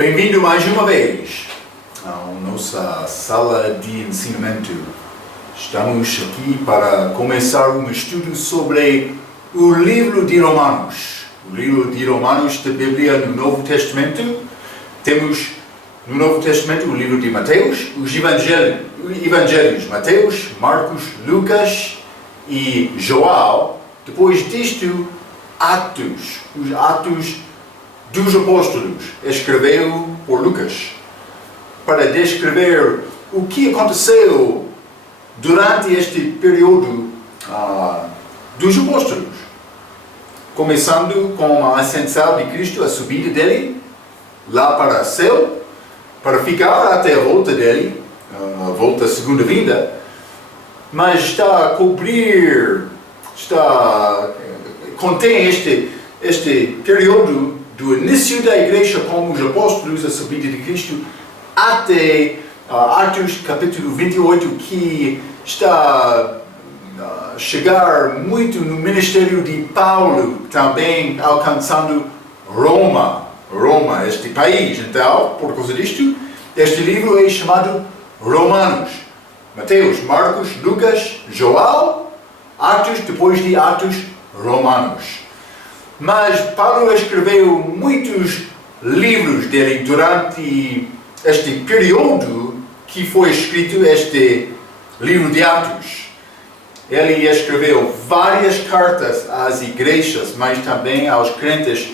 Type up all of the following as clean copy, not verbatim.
Bem-vindo mais uma vez à nossa sala de ensinamento. Estamos aqui para começar um estudo sobre o livro de Romanos. O livro de Romanos da Bíblia no Novo Testamento. Temos no Novo Testamento o livro de Mateus, os Evangelhos Mateus, Marcos, Lucas e João. Depois disto, Atos, os Atos dos Apóstolos, escreveu por Lucas, para descrever o que aconteceu durante este período dos Apóstolos. Começando com a ascensão de Cristo, a subida dele lá para o céu, para ficar até a volta dele, a volta à segunda vinda, mas contém este período do início da igreja com os apóstolos, a subida de Cristo, até Atos capítulo 28, que está a chegar muito no ministério de Paulo, também alcançando Roma, este país. Então, por causa disto, este livro é chamado Romanos. Mateus, Marcos, Lucas, João, Atos, depois de Atos, Romanos. Mas Paulo escreveu muitos livros dele durante este período que foi escrito este livro de Atos. Ele escreveu várias cartas às igrejas, mas também aos crentes,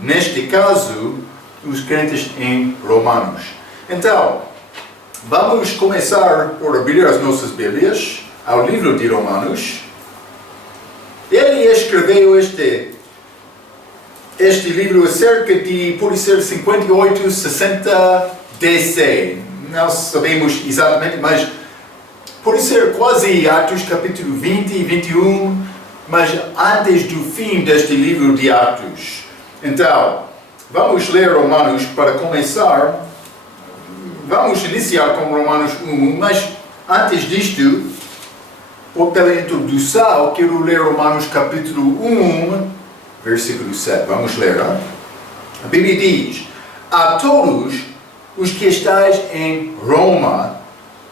neste caso, os crentes em Romanos. Então, vamos começar por abrir as nossas Bíblias ao livro de Romanos. Ele escreveu este livro cerca de, por ser 58, 60 DC. Não sabemos exatamente, mas por ser quase Atos capítulo 20 e 21, mas antes do fim deste livro de Atos. Então, vamos ler Romanos para começar. Vamos iniciar com Romanos 1, mas antes disto, pela introdução, quero ler Romanos capítulo 1, versículo 7. Vamos ler. Hein? A Bíblia diz: a todos os que estáis em Roma,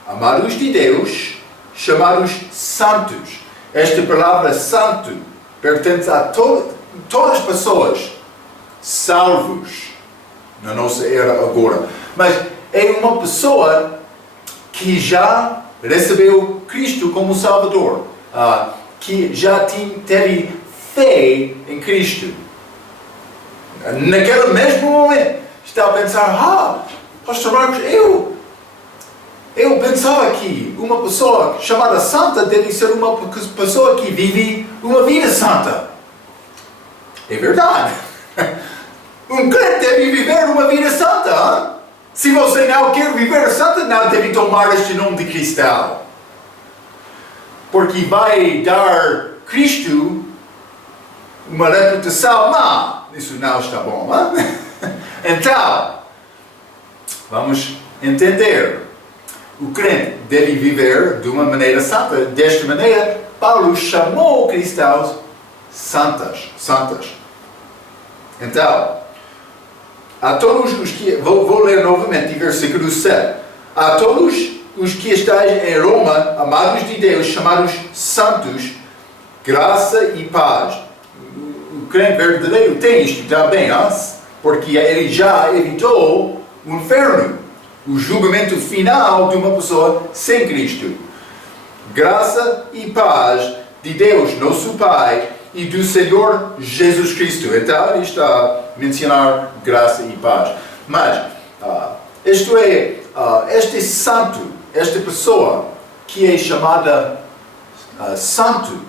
amados de Deus, chamados santos. Esta palavra santo pertence a todas as pessoas salvos na nossa era agora. Mas é uma pessoa que já recebeu Cristo como Salvador, que já teve fé em Cristo. Naquele mesmo momento, está a pensar: Pastor Marcos, eu pensava que uma pessoa chamada santa deve ser uma pessoa que vive uma vida santa. É verdade. Um crente deve viver uma vida santa. Hein? Se você não quer viver santa, não deve tomar este nome de cristão. Porque vai dar Cristo uma reputação má. Isso não está bom. Hein? Então, vamos entender. O crente deve viver de uma maneira santa. Desta maneira, Paulo chamou cristãos santas. Então, a todos os que... Vou ler novamente versículo 7. A todos os que estáis em Roma, amados de Deus, chamados santos, graça e paz. O crente verdadeiro tem isto também, porque ele já evitou o inferno, o julgamento final de uma pessoa sem Cristo. Graça e paz de Deus, nosso Pai, e do Senhor Jesus Cristo. Então, ele está a mencionar graça e paz. Mas, este santo, esta pessoa que é chamada santo,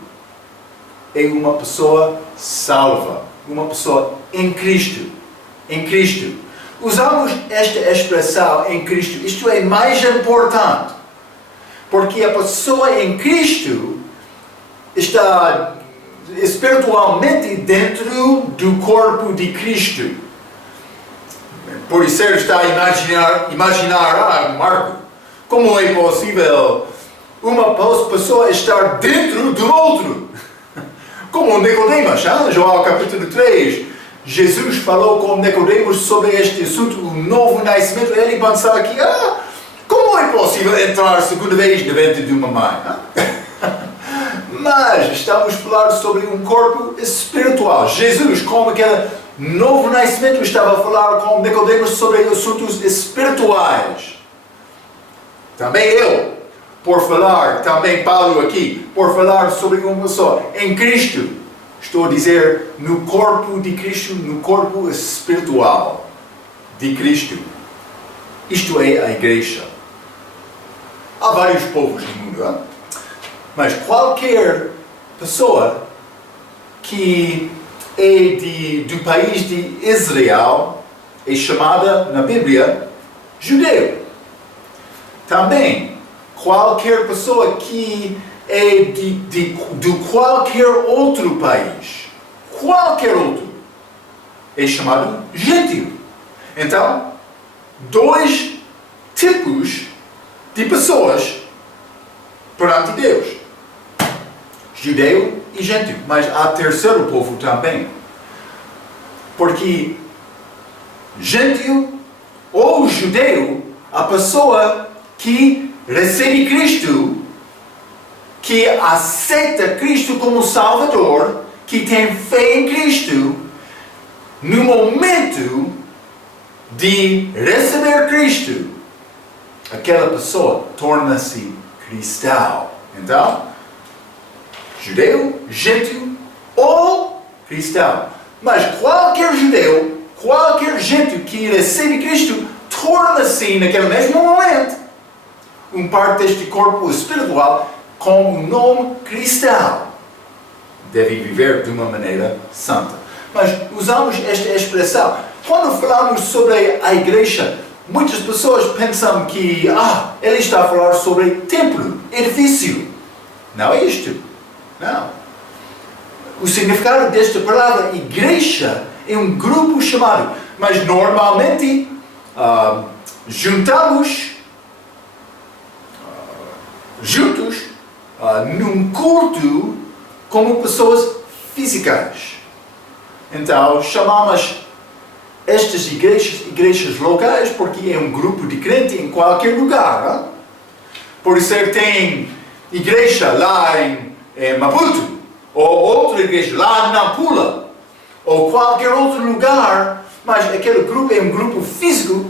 é uma pessoa salva, uma pessoa em Cristo. Em Cristo. Usamos esta expressão em Cristo. Isto é mais importante, porque a pessoa em Cristo está espiritualmente dentro do corpo de Cristo. Por isso está a imaginar, Marco, como é possível uma pessoa estar dentro do outro? Como Nicodemus, João capítulo 3. Jesus falou com Nicodemos sobre este assunto, o novo nascimento, ele pensava que, como é possível entrar a segunda vez no ventre de uma mãe? Mas estamos a falar sobre um corpo espiritual. Jesus, como aquele novo nascimento, estava a falar com Nicodemos sobre assuntos espirituais. Também eu, por falar, também Paulo aqui, por falar sobre uma pessoa em Cristo, estou a dizer no corpo de Cristo, no corpo espiritual de Cristo. Isto é a igreja. Há vários povos no mundo, mas qualquer pessoa que é do país de Israel é chamada na Bíblia judeu. Também qualquer pessoa que é de qualquer outro país, qualquer outro, é chamado gentio. Então, dois tipos de pessoas perante Deus: judeu e gentio. Mas há terceiro povo também. Porque gentio ou judeu, a pessoa que recebe Cristo, que aceita Cristo como Salvador, que tem fé em Cristo, no momento de receber Cristo, aquela pessoa torna-se cristão. Então, judeu, gentio ou cristão. Mas qualquer judeu, qualquer gentio que recebe Cristo, torna-se naquele mesmo momento parte deste corpo espiritual com o nome cristão. Deve viver de uma maneira santa. Mas usamos esta expressão. Quando falamos sobre a igreja, muitas pessoas pensam que ele está a falar sobre templo, edifício. Não é isto. Não. O significado desta palavra igreja é um grupo chamado, mas normalmente juntamos juntos num culto como pessoas físicas. Então chamamos estas igrejas locais porque é um grupo de crentes em qualquer lugar. Por isso tem igreja lá em Maputo, ou outra igreja lá em Nampula, ou qualquer outro lugar, mas aquele grupo é um grupo físico,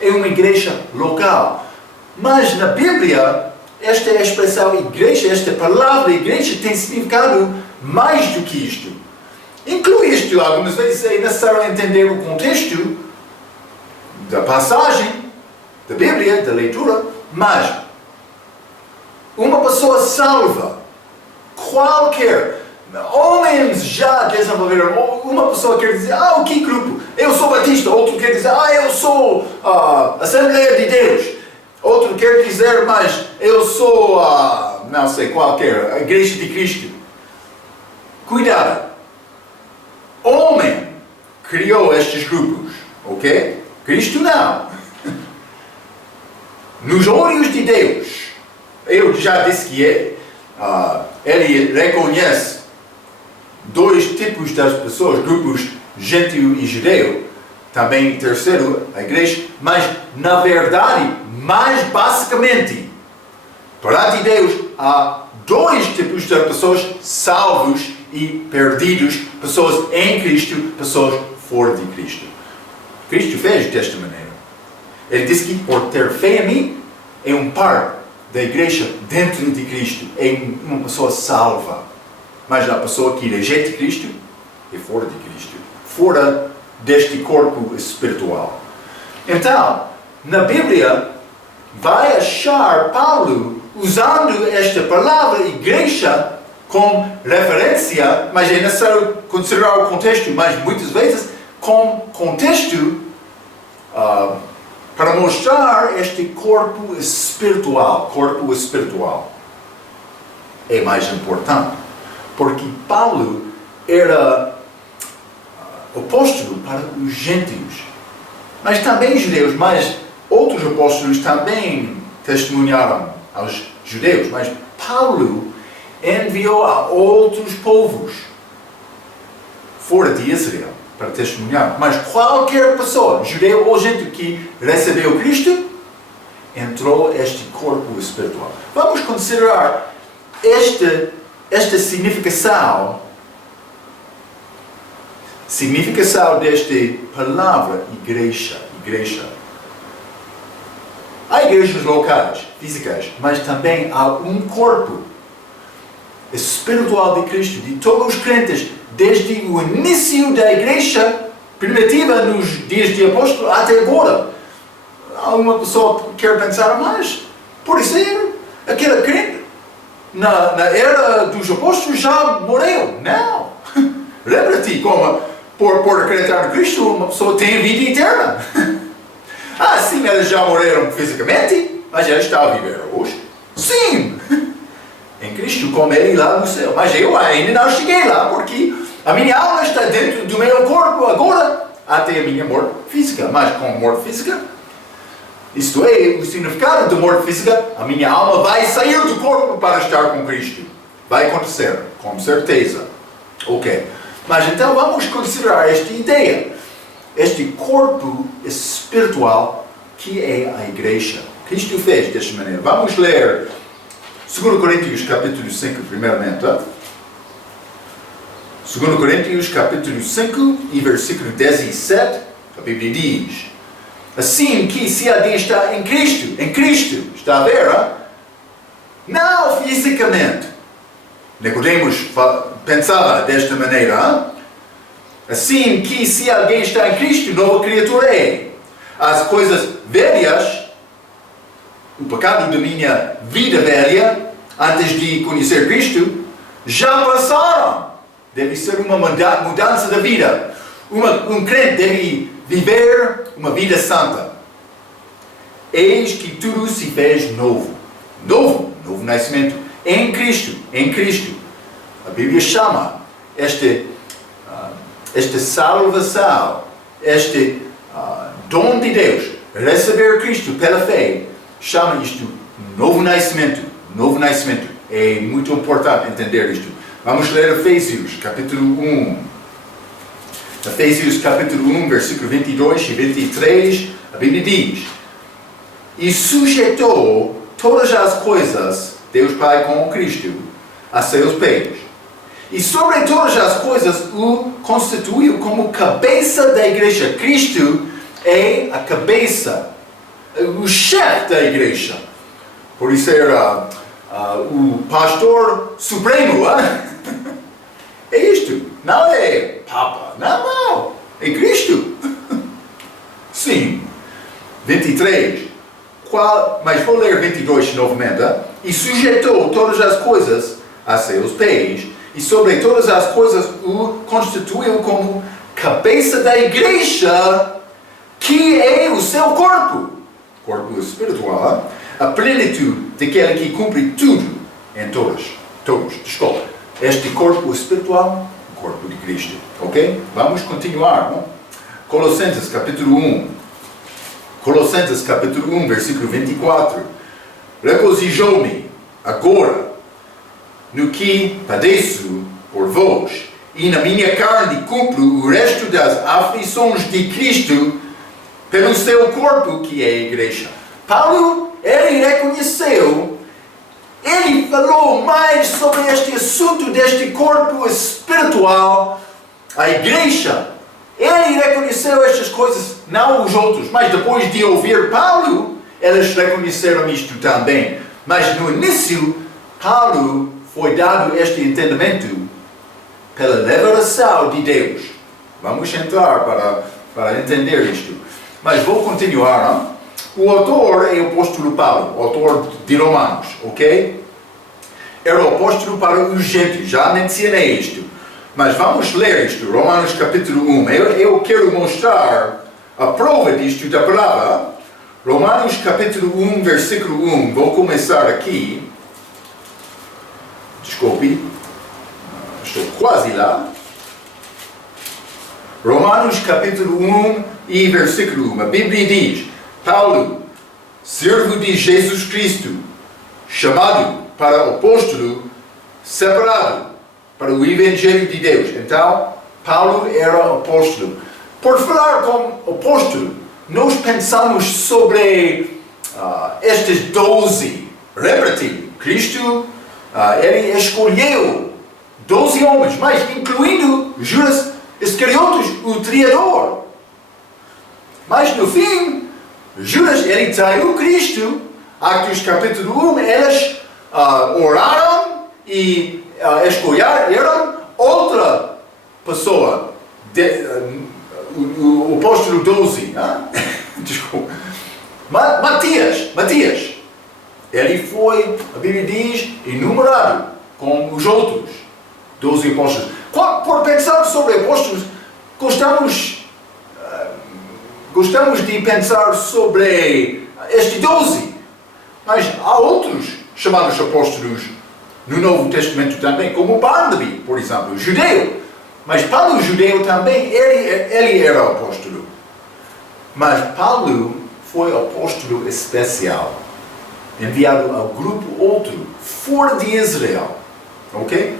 é uma igreja local. Mas na Bíblia, esta expressão igreja, esta palavra igreja tem significado mais do que isto. Inclui isto, algumas vezes é necessário entender o contexto da passagem, da Bíblia, da leitura, mas uma pessoa salva, qualquer, homens já desenvolveram, uma pessoa quer dizer, o que grupo? Eu sou batista, outro quer dizer, eu sou Assembleia de Deus, outro quer dizer, mas eu sou, não sei, qualquer, a Igreja de Cristo. Cuidado. Homem criou estes grupos, ok? Cristo não. Nos olhos de Deus, eu já disse que ele reconhece dois tipos das pessoas, grupos gentio e judeu, também terceiro, a igreja, mas na verdade, mais basicamente, perante Deus, há dois tipos de pessoas salvos e perdidos, pessoas em Cristo, pessoas fora de Cristo. Cristo fez desta maneira. Ele disse que por ter fé em mim, é um par da igreja dentro de Cristo, é uma pessoa salva. Mas a pessoa que rejeita Cristo é fora de Cristo, fora deste corpo espiritual. Então, na Bíblia, vai achar Paulo usando esta palavra igreja com referência, mas é necessário considerar o contexto, mas muitas vezes com contexto para mostrar este corpo espiritual. Corpo espiritual é mais importante, porque Paulo era apóstolo para os gentios, mas também judeus, mas outros apóstolos também testemunharam aos judeus, mas Paulo enviou a outros povos fora de Israel. para testemunhar. Mas qualquer pessoa, judeu ou gente que recebeu Cristo, entrou este corpo espiritual. Vamos considerar esta significação desta palavra igreja. Há igrejas locais, físicas, mas também há um corpo espiritual de Cristo, de todos os crentes, desde o início da igreja primitiva, nos dias de apóstolo, até agora. Alguma pessoa quer pensar, mas por ser aquele crente na era dos apóstolos já morreu. Não! Lembra-te como por acreditar no Cristo uma pessoa tem vida eterna. Sim, eles já morreram fisicamente, mas eles estão a viver hoje. Sim! Em Cristo, como Ele lá no céu. Mas eu ainda não cheguei lá, porque a minha alma está dentro do meu corpo agora, até a minha morte física. Mas com morte física, isto é, o significado de morte física, a minha alma vai sair do corpo para estar com Cristo. Vai acontecer, com certeza. Ok. Mas então vamos considerar esta ideia. Este corpo espiritual que é a igreja. Cristo fez desta maneira. Vamos ler 2 Coríntios capítulo 5, primeiramente. 2 Coríntios capítulo 5 e versículo 17, a Bíblia diz: assim que se alguém está em Cristo, está a ver? Não fisicamente. Nicodemos pensava desta maneira. Assim que se alguém está em Cristo, nova criatura é. As coisas velhas, o pecado da minha vida velha, antes de conhecer Cristo, já passaram. Deve ser uma mudança da vida. Um crente deve viver uma vida santa. Eis que tudo se fez novo. Novo nascimento. Em Cristo. A Bíblia chama esta salvação, este dom de Deus, receber Cristo pela fé, chama isto novo nascimento. É muito importante entender isto. Vamos ler Efésios, capítulo 1. Efésios, capítulo 1, versículo 22 e 23, a Bíblia diz: e sujeitou todas as coisas, Deus Pai com Cristo, a seus pés. E sobre todas as coisas o constituiu como cabeça da igreja. Cristo é a cabeça, o chefe da igreja. Por isso era o pastor supremo. É isto. Não é Papa. Não. É Cristo. Sim. 23. Mas vou ler 22 novamente. E sujeitou todas as coisas a seus pés. E sobre todas as coisas o constituiu como cabeça da igreja, que é o seu corpo espiritual, a plenitude daquele que cumpre tudo em todos. Desculpa. Este corpo espiritual, o corpo de Cristo. Ok? Vamos continuar. Não? Colossenses capítulo 1. Colossenses capítulo 1, versículo 24. Regozijou-me agora no que padeço por vós, e na minha carne cumpro o resto das aflições de Cristo pelo seu corpo, que é a igreja. Paulo, ele reconheceu, ele falou mais sobre este assunto deste corpo espiritual, a igreja. Ele reconheceu estas coisas, não os outros, mas depois de ouvir Paulo, eles reconheceram isto também. Mas no início, Paulo foi dado este entendimento pela revelação de Deus. Vamos entrar para entender isto. Mas vou continuar. Não? O autor é o apóstolo Paulo, o autor de Romanos, ok? Era o apóstolo para os gentios, já mencionei isto. Mas vamos ler isto, Romanos capítulo 1. Eu quero mostrar a prova disto da palavra. Romanos capítulo 1, versículo 1. Vou começar aqui. Desculpe, estou quase lá. Romanos capítulo 1 e versículo 1. A Bíblia diz: Paulo, servo de Jesus Cristo, chamado para o apóstolo, separado para o Evangelho de Deus. Então, Paulo era apóstolo. Por falar como apóstolo, nós pensamos sobre estes 12. Lembra-te, Cristo, ele escolheu 12 homens, mas incluindo Judas Iscariotes, o traidor. Mas no fim, Judas, ele traiu Cristo. Atos capítulo 1, eles oraram e escolheram outra pessoa. O apóstolo 12, desculpa. Matias. Ele foi, a Bíblia diz, enumerado com os outros 12 apóstolos. Por pensar sobre apóstolos, gostamos de pensar sobre estes 12. Mas há outros chamados apóstolos no Novo Testamento também, como Barnaby, por exemplo, judeu. Mas Paulo, judeu também, ele era apóstolo. Mas Paulo foi apóstolo especial, enviado ao grupo outro, fora de Israel. Ok?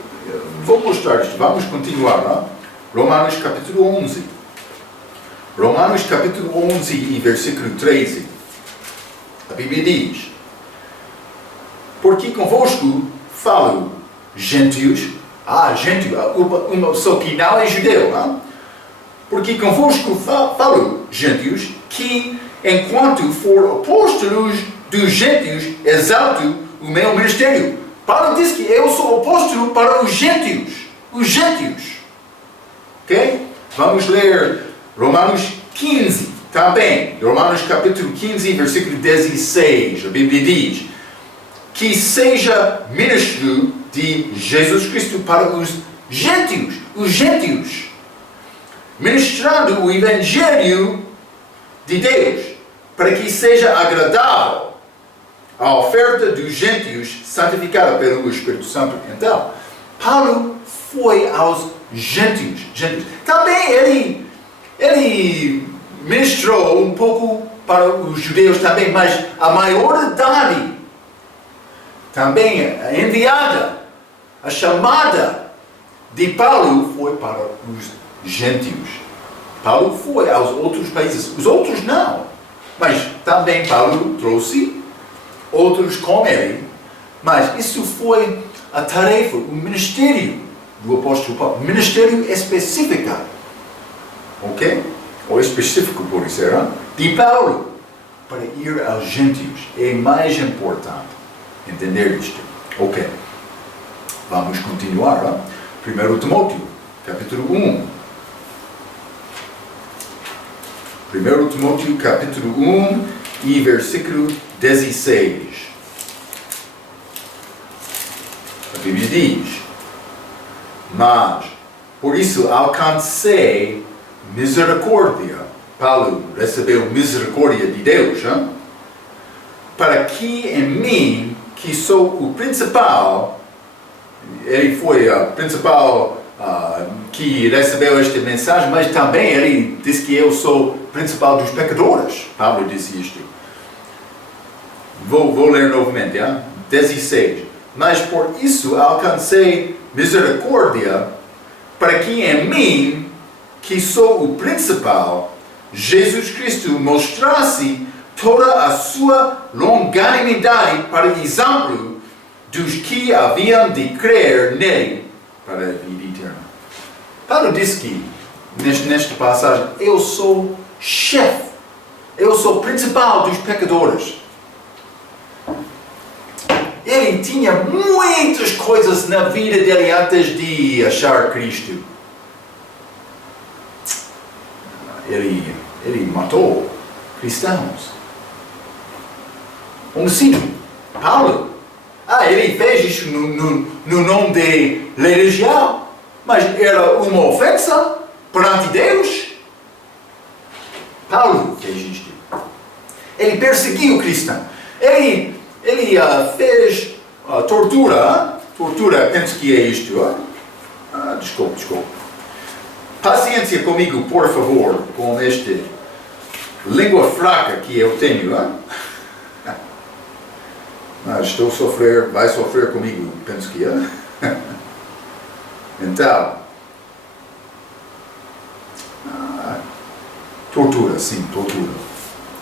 Vou mostrar isto. Vamos continuar. Não? Romanos capítulo 11. Romanos capítulo 11 e versículo 13. A Bíblia diz: porque convosco falo gentios, gentio, uma pessoa que não é judeu, não? Porque convosco falo gentios, que enquanto for apóstolos dos gentios, exalto o meu ministério. Paulo diz que eu sou apóstolo para os gentios. Os gentios. Ok? Vamos ler Romanos 15 também. Romanos capítulo 15, versículo 16. A Bíblia diz: que seja ministro de Jesus Cristo para os gentios, ministrando o Evangelho de Deus, para que seja agradável a oferta dos gentios santificada pelo Espírito Santo. Então, Paulo foi aos gentios. Também ele ministrou um pouco para os judeus também, mas a maioridade também enviada, a chamada de Paulo foi para os gentios. Paulo foi aos outros países, os outros não. Mas também Paulo trouxe outros com ele. Mas isso foi a tarefa, o ministério do apóstolo Paulo. Ministério específico. Ok? Ou específico, por isso, de Paulo, para ir aos gentios. É mais importante entender isto. Ok. Vamos continuar. 1 Timóteo, capítulo 1. 1 Timóteo, capítulo 1 e versículo 16. A Bíblia diz: mas, por isso, alcancei misericórdia. Paulo recebeu misericórdia de Deus, para que em mim, que sou o principal, ele foi o principal que recebeu esta mensagem, mas também ele diz que eu sou o principal dos pecadores. Paulo disse isto. Vou ler novamente, 16. Mas por isso alcancei misericórdia, para que em mim, que sou o principal, Jesus Cristo mostrasse toda a sua longanimidade para exemplo dos que haviam de crer nele para a vida eterna. Paulo diz que, nesta passagem, eu sou chefe, eu sou principal dos pecadores. Ele tinha muitas coisas na vida dele antes de achar Cristo. Ele matou cristãos. Homicídio. Paulo. Ele fez isso no nome de religião. Mas era uma ofensa perante Deus. Paulo fez isto. Ele perseguiu o cristão. Ele fez tortura. Tortura, penso que é isto. Desculpa. Paciência comigo, por favor, com esta língua fraca que eu tenho. Estou a sofrer, vai sofrer comigo, penso que é. Então, Tortura, sim, tortura.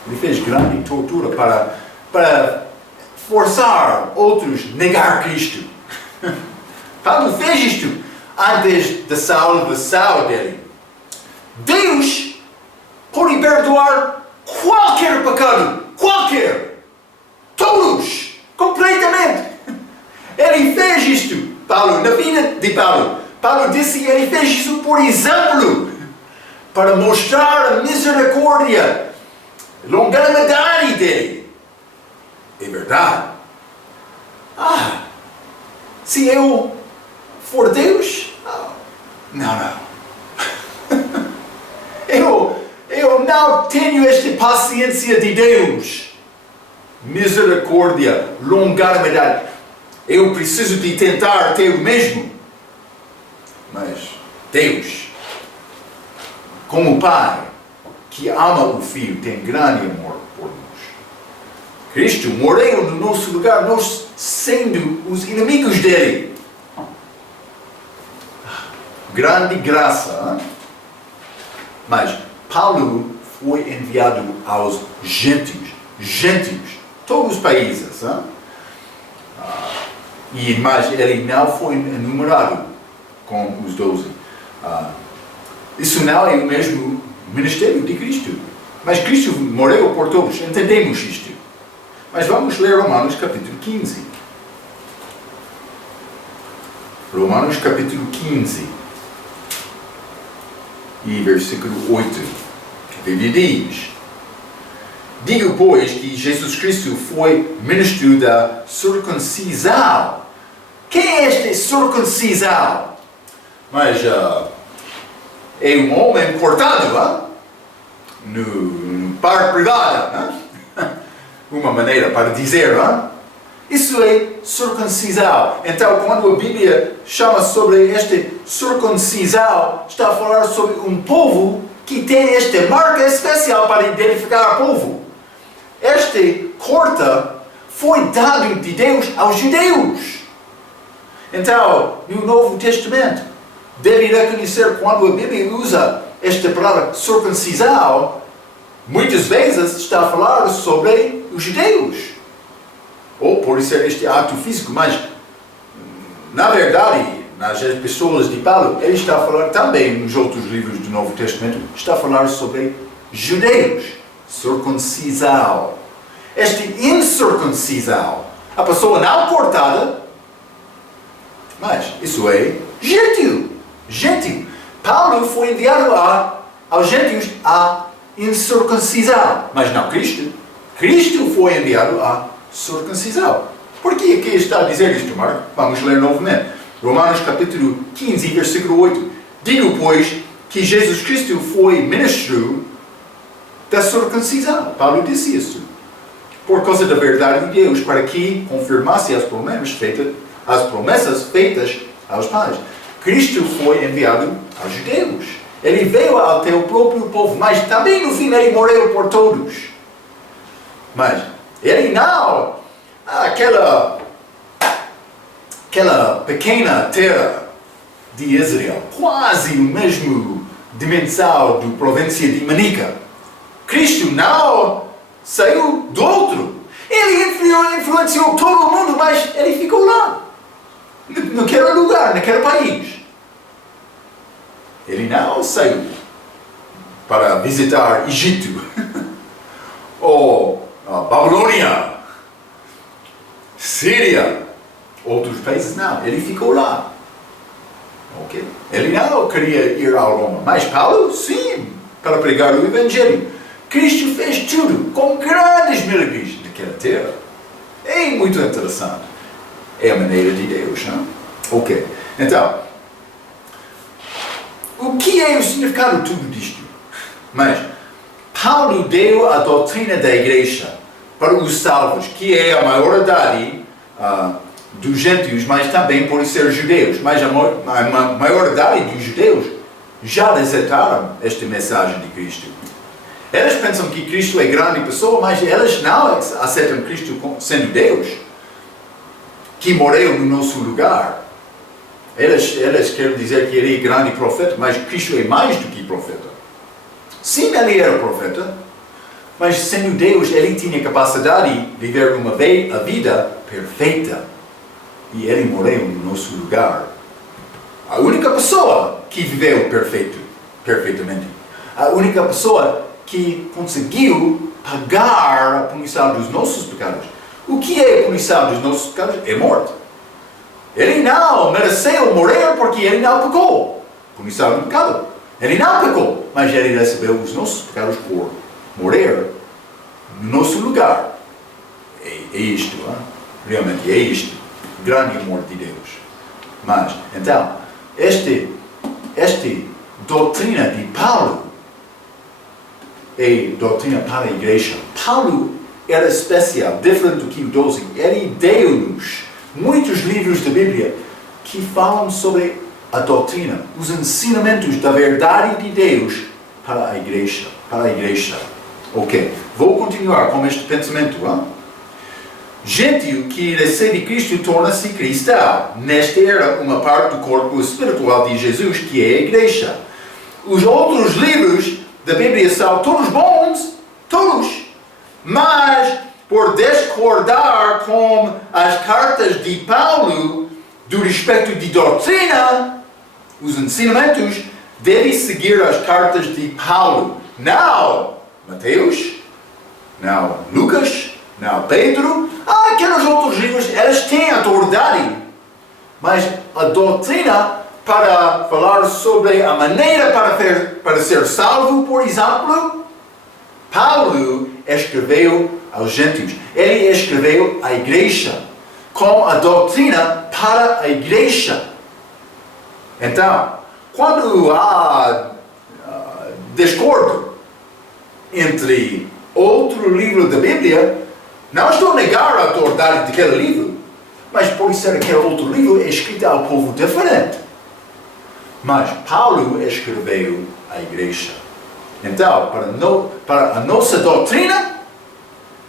Ele fez grande tortura para forçar outros a negar Cristo. Paulo fez isto antes da salvação dele. Deus pode perdoar qualquer pecado, qualquer, todos, completamente. Ele fez isto, Paulo, na vida de Paulo. Paulo disse que ele fez isso por exemplo, para mostrar a misericórdia, longanimidade dele. É verdade. Se eu for Deus, não. Eu não tenho esta paciência de Deus. Misericórdia, longanimidade. Eu preciso de tentar ter o mesmo. Mas Deus, como Pai, que ama o Filho, tem grande amor por nós. Cristo morreu no nosso lugar, nós sendo os inimigos dele. Grande graça. Hein? Mas Paulo foi enviado aos gentios, todos os países. Hein? Mas ele não foi enumerado com os 12. Isso não é o mesmo ministério de Cristo. Mas Cristo morreu por todos, entendemos isto. Mas vamos ler Romanos capítulo 15. Romanos capítulo 15. E versículo 8. A Bíblia diz: digo, pois, que Jesus Cristo foi ministro da circuncisão. Quem é este circuncisão? Mas é um homem cortado no parte privada. Uma maneira para dizer. Isso é circuncisão. Então, quando a Bíblia chama sobre esta circuncisão, está a falar sobre um povo que tem esta marca especial para identificar o povo. Este corte foi dado de Deus aos judeus. Então, no Novo Testamento, deve reconhecer quando a Bíblia usa esta palavra circuncisão, muitas vezes está a falar sobre os judeus. Ou pode ser este ato físico, mas, na verdade, nas epístolas de Paulo, ele está a falar também, nos outros livros do Novo Testamento, está a falar sobre judeus, circuncisão. Este incircuncisão, a pessoa não cortada, mas isso é gentil. Paulo foi enviado aos gentios a incircuncisão, mas não Cristo. Cristo foi enviado a circuncisão. Por que aqui está a dizer isto, Marco? Vamos ler novamente. Romanos capítulo 15, versículo 8. Digo, pois, que Jesus Cristo foi ministro da circuncisão. Paulo disse isso. Por causa da verdade de Deus, para que confirmasse as promessas feitas aos pais. Cristo foi enviado aos judeus. Ele veio até o próprio povo, mas também no fim ele morreu por todos. Mas ele não, aquela pequena terra de Israel, quase o mesmo dimensão da província de Manica. Cristo não saiu do outro. Ele influenciou todo o mundo, mas ele ficou lá, naquele lugar, naquele país. Ele não saiu para visitar Egito ou Babilônia, Síria, outros países. Não, ele ficou lá. Okay? Ele não queria ir a Roma, mas Paulo, sim, para pregar o Evangelho. Cristo fez tudo com grandes milagres naquela terra. É muito interessante. É a maneira de Deus, não? Ok. Então, o que é o significado de tudo disto? Mas Paulo deu a doutrina da igreja para os salvos, que é a maioridade dos gentios, mas também pode ser judeus. Mas a maioridade dos judeus já aceitaram esta mensagem de Cristo. Eles pensam que Cristo é grande pessoa, mas eles não aceitam Cristo sendo Deus, que morreu no nosso lugar. Eles querem dizer que ele é grande profeta, mas Cristo é mais do que profeta. Sim, ele era profeta, mas sendo Deus, ele tinha capacidade de viver uma vida perfeita. E ele morreu no nosso lugar. A única pessoa que viveu perfeitamente. A única pessoa que conseguiu pagar a punição dos nossos pecados. O que é a punição dos nossos pecados? É morte. Ele não mereceu morrer porque ele não pecou. Punição do pecado. Ele não pecou, mas ele recebeu os nossos pecados por morrer no nosso lugar. É isto, hein? Realmente é isto. Grande amor de Deus. Mas, então, esta doutrina de Paulo é doutrina para a igreja. Paulo era especial, diferente do que o 12. Ele deu-nos muitos livros da Bíblia que falam sobre a doutrina, os ensinamentos da verdade de Deus para a igreja. Ok, vou continuar com este pensamento. Hein? Gentio que recebe Cristo torna-se cristão. Nesta era uma parte do corpo espiritual de Jesus, que é a igreja. Os outros livros da Bíblia são todos bons, todos. Mas, por discordar com as cartas de Paulo do respeito de doutrina, os ensinamentos, deve seguir as cartas de Paulo. Não Mateus, não Lucas, não Pedro. Aqueles outros livros, eles têm autoridade. Mas a doutrina, para falar sobre a maneira para ser salvo, por exemplo, Paulo escreveu aos gentios. Ele escreveu à igreja, com a doutrina para a igreja. Então, quando há discordo entre outro livro da Bíblia, não estou a negar a autoridade daquele livro, mas pode ser que aquele outro livro é escrito ao povo diferente. Mas Paulo escreveu à igreja. Então, para a nossa doutrina,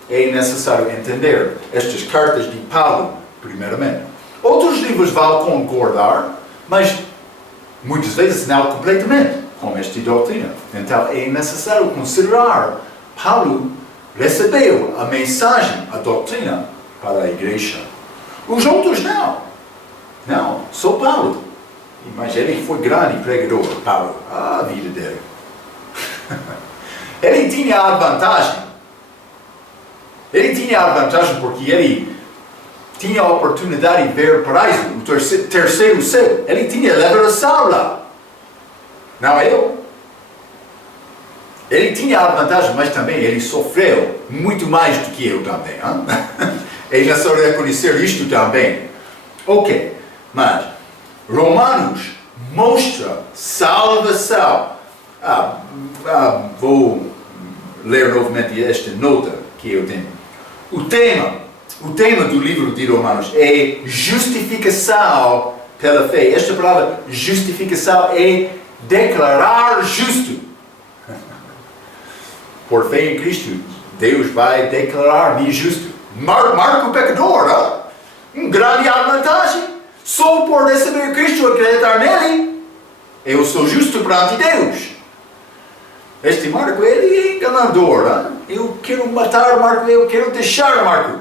é necessário entender estas cartas de Paulo, primeiramente. Outros livros vão concordar, mas muitas vezes não completamente com esta doutrina. Então, é necessário considerar Paulo recebeu a mensagem, a doutrina para a igreja. Os outros não. Não, só Paulo. Mas ele foi grande pregador, Paulo. A vida dele. Ele tinha a vantagem. Ele tinha a vantagem porque ele tinha a oportunidade de ver o paraíso, o terceiro céu. Ele tinha revelação lá. Não eu. Ele tinha a vantagem, mas também ele sofreu muito mais do que eu também. Ele já só reconhecer isto também. Ok, mas Romanos mostra salvação. Vou ler novamente esta nota que eu tenho. O tema do livro de Romanos é justificação pela fé. Esta palavra justificação é declarar justo. Por fé em Cristo, Deus vai declarar-me justo. Marco o pecador, grande vantagem. Só por receber Cristo e acreditar nele, eu sou justo perante Deus. Este Marco, ele é enganador. Eu quero matar Marco, eu quero deixar Marco.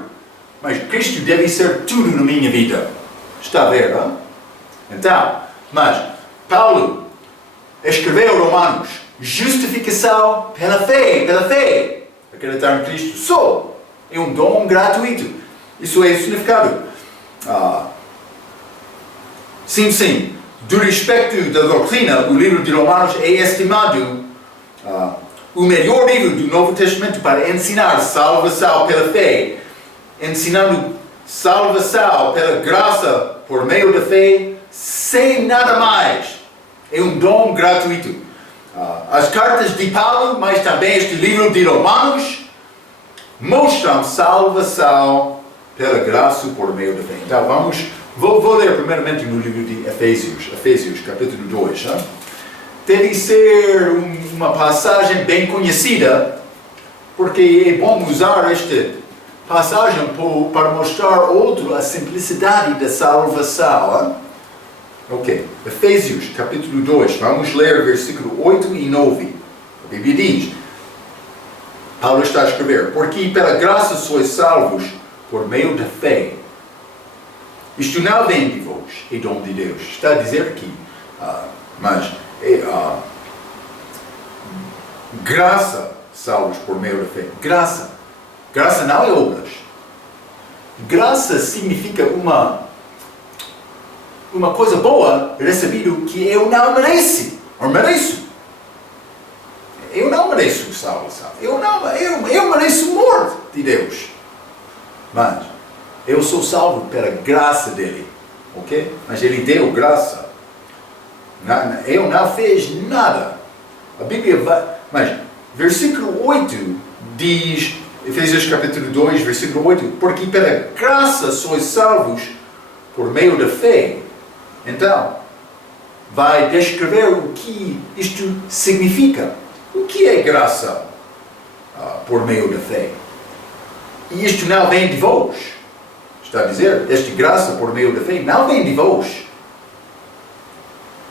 Mas Cristo deve ser tudo na minha vida. Está a ver? Então, mas Paulo escreveu Romanos. Justificação pela fé. Acreditar em Cristo só é um dom gratuito. Isso é o significado. Sim. Do respeito da doutrina, o livro de Romanos é estimado o melhor livro do Novo Testamento para ensinar salvação pela fé. Ensinando salvação pela graça por meio da fé, sem nada mais. É um dom gratuito. As cartas de Paulo, mas também este livro de Romanos, mostram salvação pela graça por meio da fé. Então vou ler primeiramente no livro de Efésios capítulo 2. Deve ser uma passagem bem conhecida, porque é bom usar esta passagem para mostrar a simplicidade da salvação. Ok, Efésios capítulo 2, vamos ler versículo 8 e 9. Bíblia diz, Paulo está a escrever, porque pela graça sois salvos por meio da fé. Isto não vem de vós, é dom de Deus. Está a dizer aqui, graça salvos por meio da fé. Graça. Graça não é obras. Graça significa uma coisa boa recebido que eu não mereço. Ou mereço. Eu não mereço salvação. Eu mereço morte de Deus. Mas eu sou salvo pela graça dele. Ok? Mas ele deu graça. Eu não fiz nada. A Bíblia vai... Mas versículo 8 diz, Efésios capítulo 2, versículo 8, porque pela graça sois salvos por meio da fé. Então, vai descrever o que isto significa. O que é graça por meio da fé? E isto não vem de vós. Está a dizer, esta graça por meio da fé não vem de vós.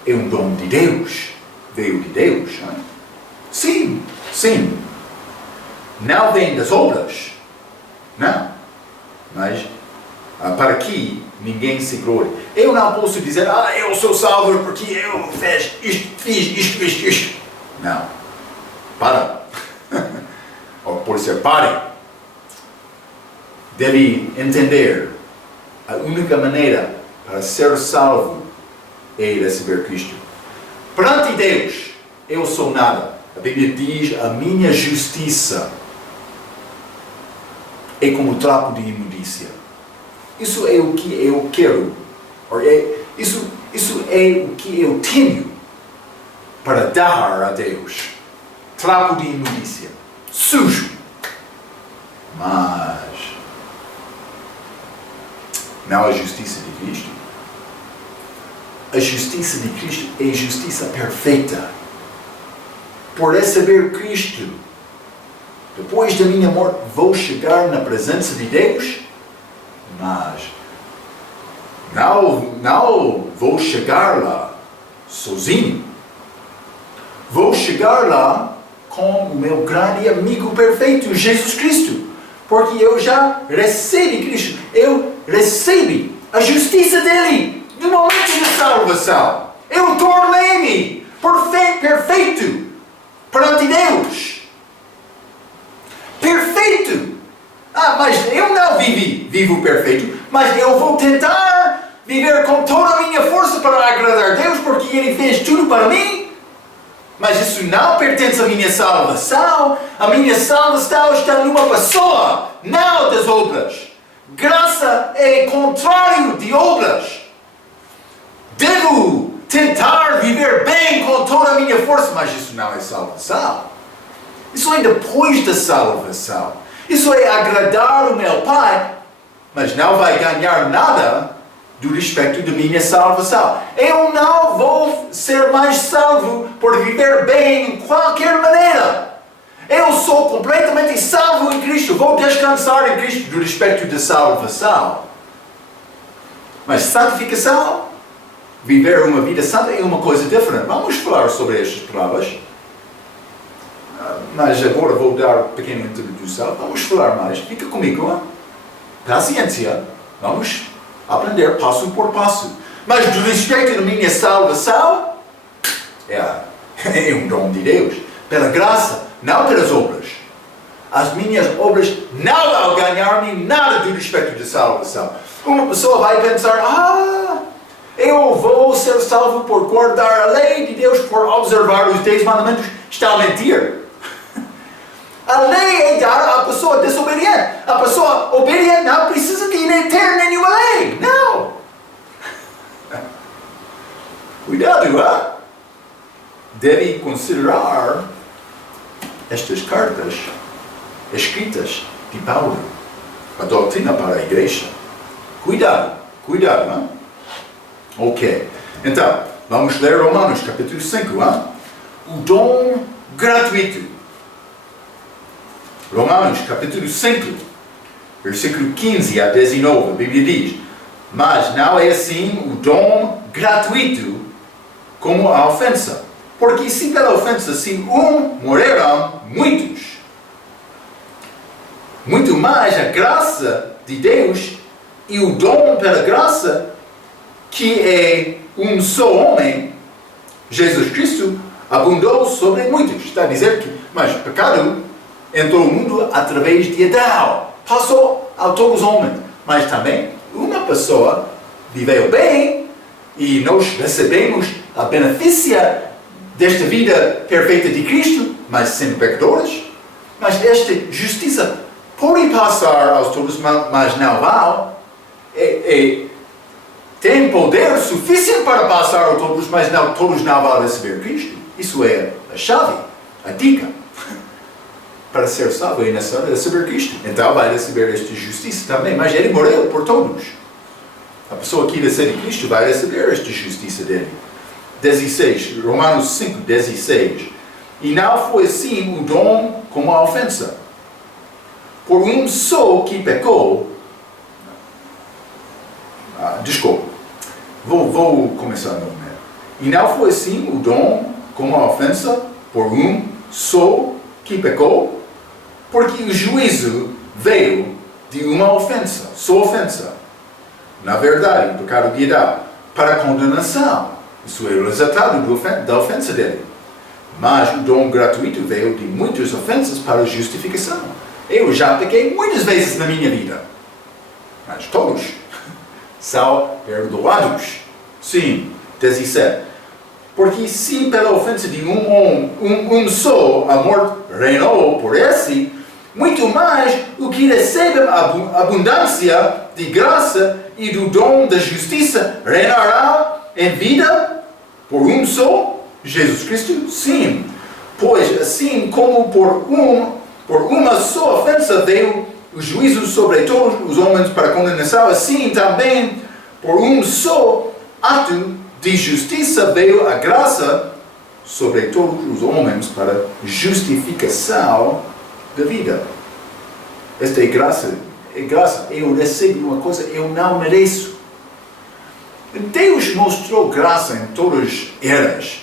É um dom de Deus. Veio de Deus. Não é? Sim, sim. Não vem das obras. Não. Mas, para que ninguém se glorie. Eu não posso dizer, eu sou salvo porque eu fiz isto. Não. Para. Ou por ser pare. Deve entender a única maneira para ser salvo é receber Cristo. Perante Deus, eu sou nada. A Bíblia diz, a minha justiça é como trapo de imundícia. Isso é o que eu quero. Isso é o que eu tenho para dar a Deus. Trapo de imundícia. Sujo. Mas não a justiça de Cristo. A justiça de Cristo é justiça perfeita. Por receber Cristo, depois da minha morte, vou chegar na presença de Deus, mas não vou chegar lá sozinho. Vou chegar lá com o meu grande amigo perfeito, Jesus Cristo. Porque eu já recebi Cristo. Eu recebi a justiça dele no momento de salvação. Eu tornei-me perfeito perante Deus. Perfeito. Mas eu não vivo perfeito. Mas eu vou tentar viver com toda a minha força para agradar a Deus, porque Ele fez tudo para mim. Mas isso não pertence à minha salvação. A minha salvação está numa pessoa, não das obras. Graça é contrário de obras. Devo tentar viver bem com toda a minha força, mas isso não é salvação. Isso é depois da salvação. Isso é agradar o meu Pai, mas não vai ganhar nada do respeito da minha salvação. Eu não vou ser mais salvo por viver bem em qualquer maneira. Eu sou completamente salvo em Cristo. Vou descansar em Cristo do respeito da salvação. Mas santificação, viver uma vida santa é uma coisa diferente. Vamos falar sobre estas palavras. Mas agora vou dar uma pequena introdução. Vamos falar mais. Fica comigo. Hein? Paciência. Vamos aprender passo por passo. Mas do respeito da minha salvação, é um dom de Deus. Pela graça, não pelas obras. As minhas obras não vão ganhar-me nada do respeito da salvação. Uma pessoa vai pensar, eu vou ser salvo por guardar a lei de Deus, por observar os 10 mandamentos. Está a mentir. A lei é dar à pessoa desobediente. A pessoa obediente não precisa de ter nenhuma lei. Não. Cuidado, deve considerar estas cartas escritas de Paulo. A doutrina para a igreja. Cuidado, hein? Ok. Então, vamos ler Romanos capítulo 5, O dom gratuito. Romanos capítulo 5, versículo 15 a 19, a Bíblia diz, mas não é assim o dom gratuito como a ofensa. Porque se pela ofensa, se morreram muitos, muito mais a graça de Deus e o dom pela graça, que é só homem, Jesus Cristo, abundou sobre muitos. Está a dizer que, mas pecado entrou no mundo através de Adão, passou a todos os homens, mas também uma pessoa viveu bem e nós recebemos a benefícia desta vida perfeita de Cristo, mas sem pecadores. Mas esta justiça pode passar aos todos, mas não vai. Tem poder suficiente para passar a todos, mas não, todos não vão receber Cristo. Isso é a chave, a dica. Para ser salvo é necessário receber Cristo. Então vai receber esta justiça também, mas ele morreu por todos. A pessoa que recebe Cristo vai receber esta justiça dele. 16, Romanos 5, 16. E não foi assim o dom como a ofensa. Por só que pecou. Desculpa. Vou começar novamente. E não foi assim o dom como a ofensa, por só que pecou, porque o juízo veio de uma ofensa, só ofensa. Na verdade, o pecado de Adão, para a condenação. Isso é o resultado da ofensa dele. Mas o dom gratuito veio de muitas ofensas para a justificação. Eu já pequei muitas vezes na minha vida. Mas todos são perdoados. Sim, 17. Porque se pela ofensa de só a morte reinou por esse, muito mais o que recebe a abundância de graça e do dom da justiça reinará em vida por só, Jesus Cristo? Sim. Pois assim como por uma só ofensa veio o juízo sobre todos os homens para condenação, assim também por só ato de justiça veio a graça sobre todos os homens para justificação da vida. Esta é graça. É graça. Eu recebo uma coisa que eu não mereço. Deus mostrou graça em todas as eras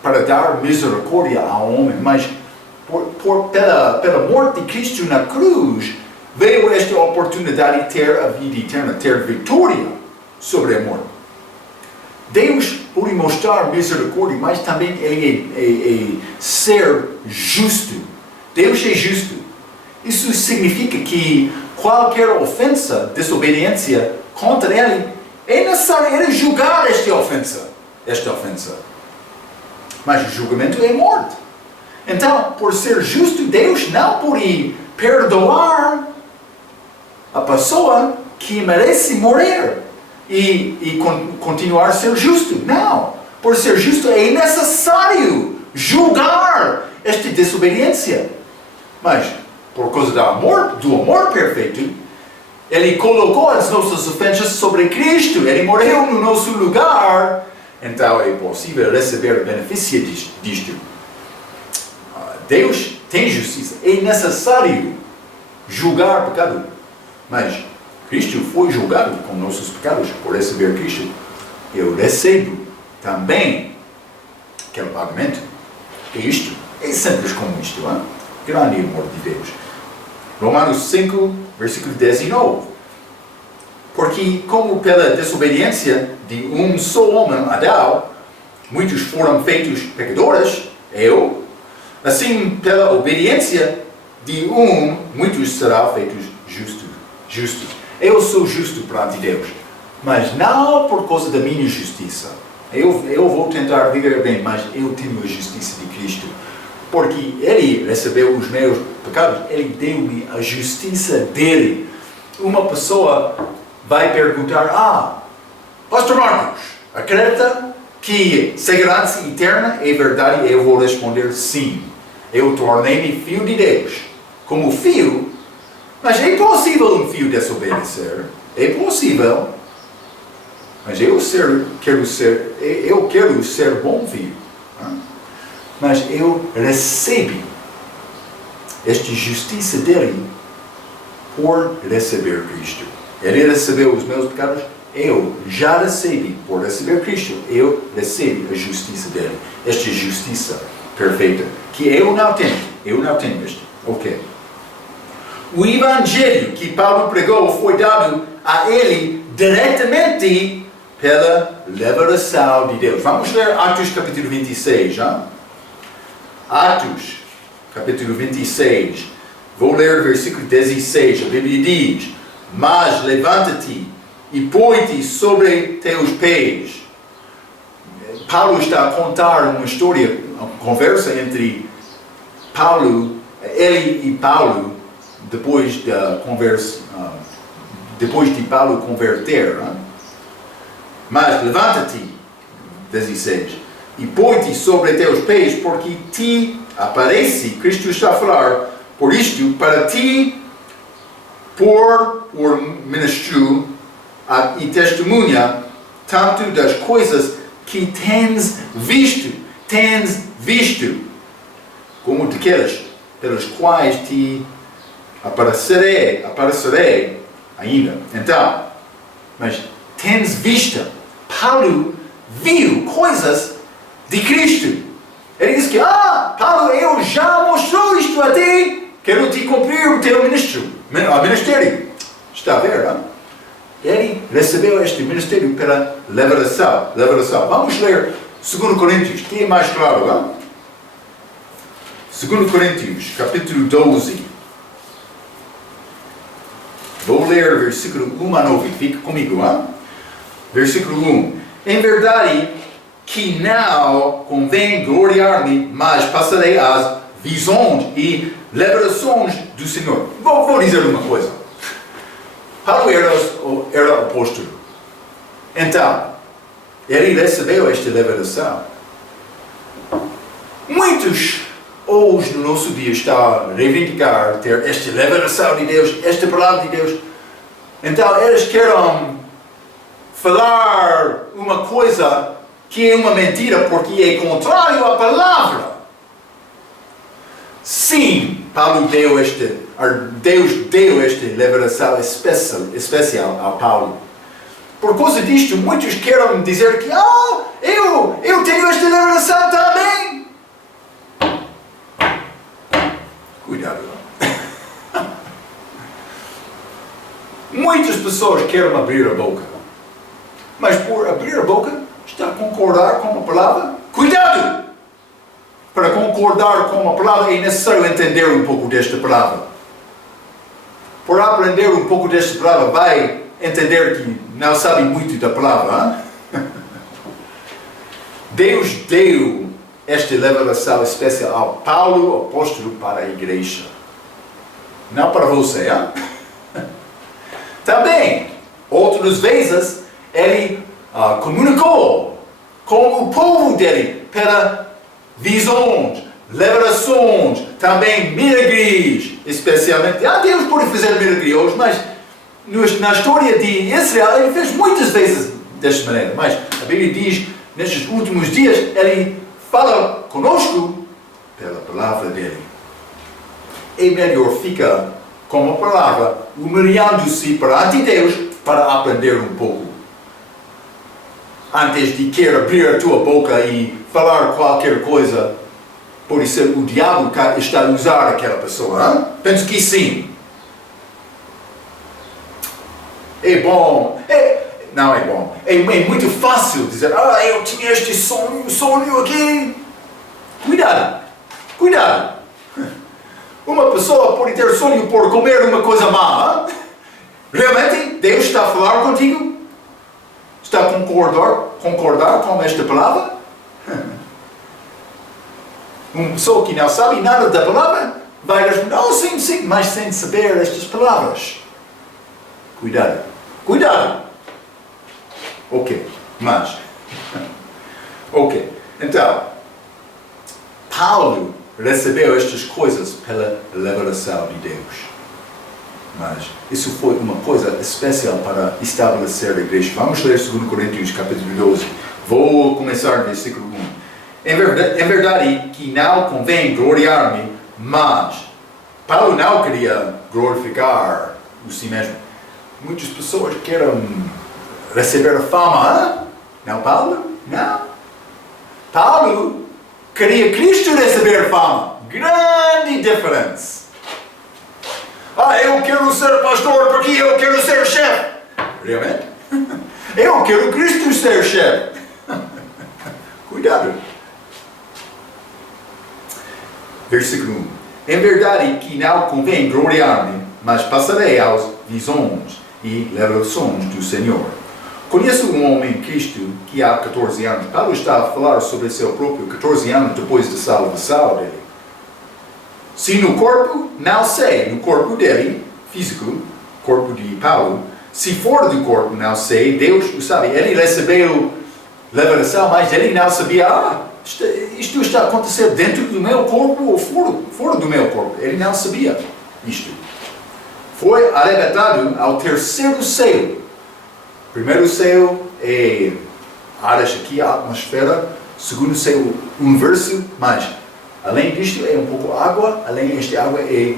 para dar misericórdia ao homem, mas pela morte de Cristo na cruz veio esta oportunidade de ter a vida eterna, ter vitória sobre a morte. Deus pode mostrar misericórdia, mas também Ele é ser justo. Deus é justo. Isso significa que qualquer ofensa, desobediência contra Ele, é necessário Ele julgar esta ofensa. Mas o julgamento é morte. Então, por ser justo, Deus não pode perdoar a pessoa que merece morrer e continuar a ser justo. Não. Por ser justo é necessário julgar esta desobediência. Mas, por causa do amor perfeito, Ele colocou as nossas ofensas sobre Cristo. Ele morreu no nosso lugar. Então é possível receber o benefício disto. Deus tem justiça. É necessário julgar o pecado. Mas Cristo foi julgado com nossos pecados por receber Cristo. Eu recebo também aquele pagamento. Isto é simples como isto. Hein? Grande amor de Deus. Romanos 5, versículo 19. Porque como pela desobediência de só homem, Adão, muitos foram feitos pecadores, eu, assim pela obediência de muitos serão feitos justos. Eu sou justo perante Deus, mas não por causa da minha justiça. Eu vou tentar viver bem, mas eu tenho a justiça de Cristo. Porque Ele recebeu os meus pecados, Ele deu-me a justiça dEle. Uma pessoa vai perguntar, Pastor Marcos, acredita que segurança eterna é verdade? Eu vou responder sim. Eu tornei-me filho de Deus. Como filho, mas é possível um filho desobedecer. É possível. Mas eu quero ser bom filho. Mas eu recebo esta justiça dele por receber Cristo. Ele recebeu os meus pecados eu já recebi, por receber Cristo, eu recebo a justiça dele. Esta justiça perfeita, que eu não tenho este. Ok. O evangelho que Paulo pregou foi dado a ele diretamente pela revelação de Deus. Vamos ler Atos capítulo 26, já? Atos capítulo 26. Vou ler o versículo 16. A Bíblia diz: mas levanta-te e põe-te sobre teus pés. Paulo está a contar uma história, uma conversa entre ele e Paulo, depois de Paulo converter. Mas levanta-te, 16, e põe-te sobre teus pés, porque te aparece, Cristo está a falar, por isto, para ti, por ministro e testemunha, tanto das coisas que tens visto, como daquelas pelas quais te aparecerei ainda. Então, mas tens vista. Paulo viu coisas de Cristo. Ele diz que, Paulo, eu já mostrou isto a ti, quero te cumprir o teu ministério. Está a ver, não? Ele recebeu este ministério pela revelação. Vamos ler 2 Coríntios, que é mais claro, não? 2 Coríntios, capítulo 12. Vou ler versículo 1 a 9. Fica comigo, hein? Versículo 1. Em verdade, que não convém gloriar-me, mas passarei as visões e revelações do Senhor. Vou dizer uma coisa. Paulo era apóstolo. Então, ele recebeu esta revelação. Muitos hoje no nosso dia estão a reivindicar ter esta revelação de Deus, esta palavra de Deus. Então, eles querem falar uma coisa que é uma mentira porque é contrário à palavra. Sim, Deus deu esta revelação especial a Paulo. Por causa disto, muitos querem dizer que eu tenho esta revelação também. Cuidado. Muitas pessoas querem abrir a boca. Mas por abrir a boca, está a concordar com a palavra? Cuidado! Para concordar com a palavra é necessário entender um pouco desta palavra. Por aprender um pouco desta palavra, vai entender que não sabe muito da palavra. Hein? Deus deu esta revelação especial ao Paulo, apóstolo, para a igreja. Não para você. Hein? Também, outras vezes, ele comunicou com o povo dele pela visões, revelações, também milagres, especialmente. Deus pode fazer milagres hoje, mas na história de Israel ele fez muitas vezes desta maneira. Mas a Bíblia diz, nestes últimos dias, ele fala conosco pela palavra dele. É melhor ficar com a palavra, humilhando-se perante Deus para aprender um pouco. Antes de querer abrir a tua boca e falar qualquer coisa, pode ser o diabo que está a usar aquela pessoa. Hein? Penso que sim. É bom. Não é bom. É muito fácil dizer, eu tinha este sonho aqui. Cuidado. Uma pessoa pode ter sonho por comer uma coisa má. Hein? Realmente, Deus está a falar contigo? Está a concordar com esta palavra? Uma pessoa que não sabe nada da palavra vai responder, sim, mas sem saber estas palavras. Cuidado. Ok, então, Paulo recebeu estas coisas pela revelação de Deus. Mas isso foi uma coisa especial para estabelecer a igreja. Vamos ler 2 Coríntios capítulo 12. Vou começar no versículo 1. Em verdade que não convém gloriar-me, mas Paulo não queria glorificar o si mesmo. Muitas pessoas querem receber a fama. Não, Paulo? Não. Paulo queria Cristo receber fama. Grande diferença. Eu quero ser pastor porque eu quero ser chefe. Realmente? Eu quero Cristo ser chefe. Cuidado. Versículo 1. Em verdade que não convém gloriar-me, mas passarei às visões e revelações do Senhor. Conheço um homem em Cristo que há 14 anos. Paulo está a falar sobre seu próprio 14 anos depois da salvação dele. Se no corpo, não sei, no corpo dele, físico, corpo de Paulo, se fora do corpo, não sei, Deus o sabe. Ele recebeu revelação, mas ele não sabia, isto está a acontecer dentro do meu corpo ou fora do meu corpo. Ele não sabia isto. Foi arrebatado ao terceiro céu. Primeiro céu é áreas aqui, a atmosfera. Segundo céu, universo, mas além disto é um pouco água. Além desta água é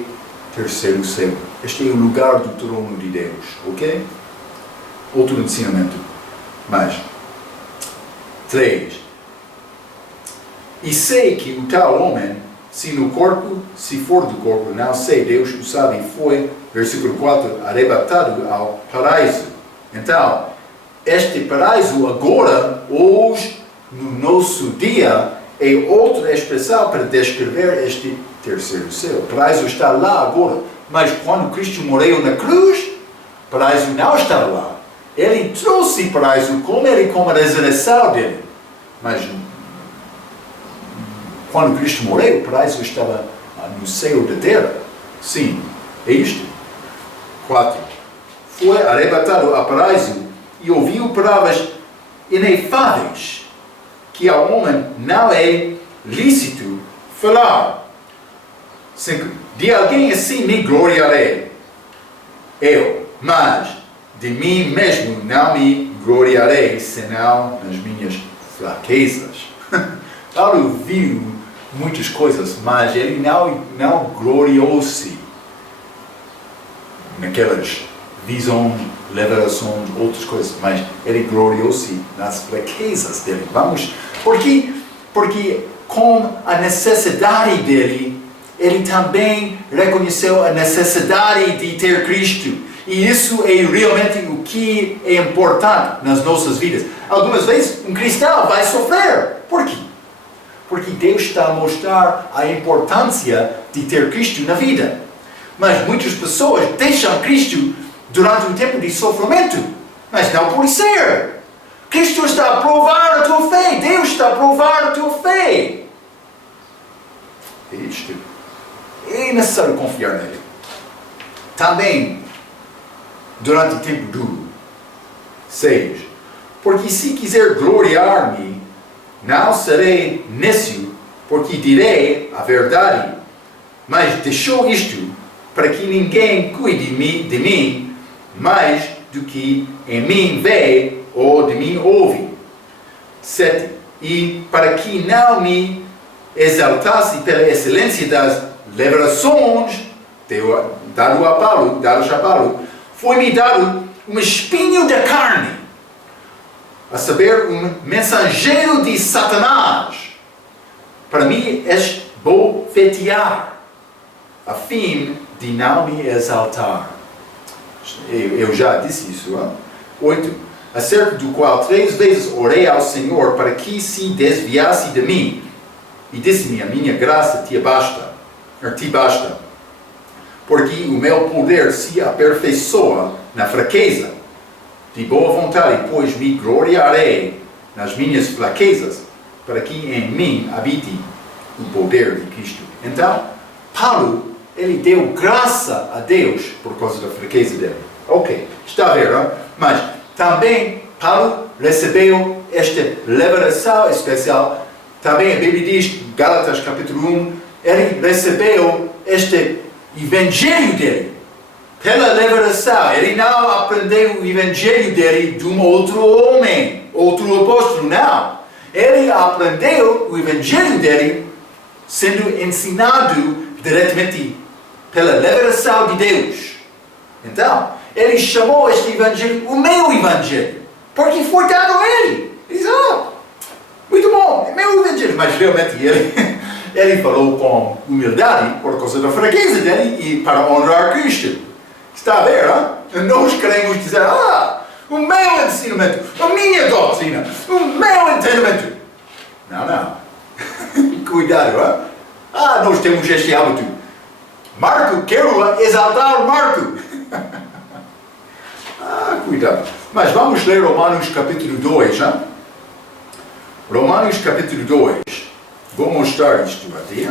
terceiro céu. Este é o lugar do trono de Deus, ok? Outro ensinamento. Mas 3. E sei que o tal homem, se no corpo, se for do corpo, não sei, Deus o sabe, foi, versículo 4, arrebatado ao paraíso. Então, este paraíso agora, hoje, no nosso dia, é outra expressão para descrever este terceiro céu. O paraíso está lá agora, mas quando Cristo morreu na cruz, o paraíso não estava lá. Ele trouxe o paraíso com ele, como a ressurreição dele. Mas quando Cristo morreu, o paraíso estava no céu da terra. Sim, é isto. 4. Foi arrebatado ao paraíso e ouviu palavras inefáveis que ao homem não é lícito falar. 5. De alguém assim me gloriarei, eu, mas de mim mesmo não me gloriarei, senão nas minhas fraquezas. Paulo viu muitas coisas, mas ele não gloriou-se naquelas visões, revelações, outras coisas, mas ele gloriou-se nas fraquezas dele. Porque com a necessidade dele, ele também reconheceu a necessidade de ter Cristo. E isso é realmente o que é importante nas nossas vidas. Algumas vezes um cristão vai sofrer. Por quê? Porque Deus está a mostrar a importância de ter Cristo na vida. Mas muitas pessoas deixam Cristo durante um tempo de sofrimento. Mas não pode ser. Cristo está a provar a tua fé. Deus está a provar a tua fé. É isto. É necessário confiar nele. Também, durante o tempo duro. 6. Porque se quiser gloriar-me, não serei nécio, porque direi a verdade. Mas deixou isto, para que ninguém cuide de mim, mais do que em mim vê ou de mim ouve. 7. E para que não me exaltasse pela excelência das revelações dadas a Paulo, foi-me dado um espinho da carne, a saber, um mensageiro de Satanás, para mim esbofetear, a fim de não me exaltar. Eu já disse isso. 8. Acerca do qual 3 vezes orei ao Senhor para que se desviasse de mim, e disse-me, a minha graça te basta, porque o meu poder se aperfeiçoa na fraqueza. De boa vontade, pois me gloriarei nas minhas fraquezas, para que em mim habite o poder de Cristo. Então, Paulo, ele deu graça a Deus por causa da fraqueza dele. Ok, está a ver, não? Mas também Paulo recebeu esta revelação especial. Também a Bíblia diz, Gálatas capítulo 1, ele recebeu este evangelho dele. Pela revelação, ele não aprendeu o evangelho dele de um outro homem, outro apóstolo, não. Ele aprendeu o evangelho dele sendo ensinado diretamente pela revelação de Deus. Então, ele chamou este evangelho o meu evangelho. Porque foi dado a ele. Ele diz, muito bom, é meu evangelho. Mas realmente ele falou com humildade, por causa da fraqueza dele e para honrar Cristo. Está a ver, Nós queremos dizer, o meu ensinamento, a minha doutrina, o meu entendimento. Não. Cuidado, nós temos este hábito. Marco, quero exaltar Marco. Cuidado. Mas vamos ler Romanos capítulo 2, Romanos capítulo 2. Vou mostrar isto aqui,